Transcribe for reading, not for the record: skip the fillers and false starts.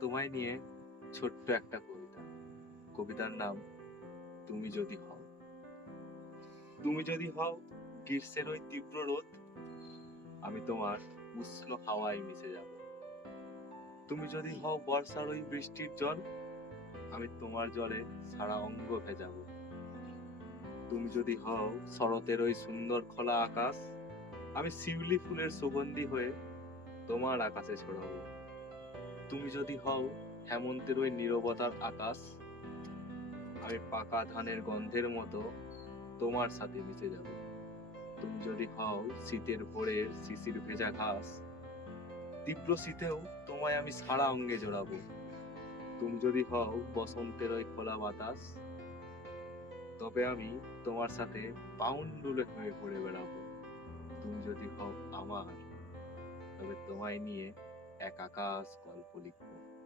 তোমায় নিয়ে ছোট্ট একটা কবিতা। কবিতার নাম তুমি যদি হও। তুমি যদি হও গ্রীষ্মের ওই তীব্র রোদ, আমি তোমার উষ্ণ হাওয়ায় মিশে যাব। তুমি যদি হও বর্ষার ওই বৃষ্টির জল, আমি তোমার জলে সারা অঙ্গ ভেজাবো। তুমি যদি হও শরতের ওই সুন্দর খোলা আকাশ, আমি শিউলি ফুলের সুগন্ধি হয়ে তোমার আকাশে ছড়াবো। তুমি যদি হও হেমন্তের ওই নীরবতার আকাশ, আমি পাকা ধানের গন্ধের মতো তোমার সাথে মিশে যাব। তুমি যদি হও শীতের ভোরের শিশির ভেজা ঘাস, তীব্র শীতেও তোমায় আমি সারা অঙ্গে জড়াবো। তুমি যদি হও বসন্তের ওই খোলা বাতাস, তবে আমি তোমার সাথে বাউন্ডুলে হয়ে ঘুরে বেড়াবো। তুমি যদি হও আমার, তবে তোমায় নিয়ে এক আকাশ গল্প লিখবো।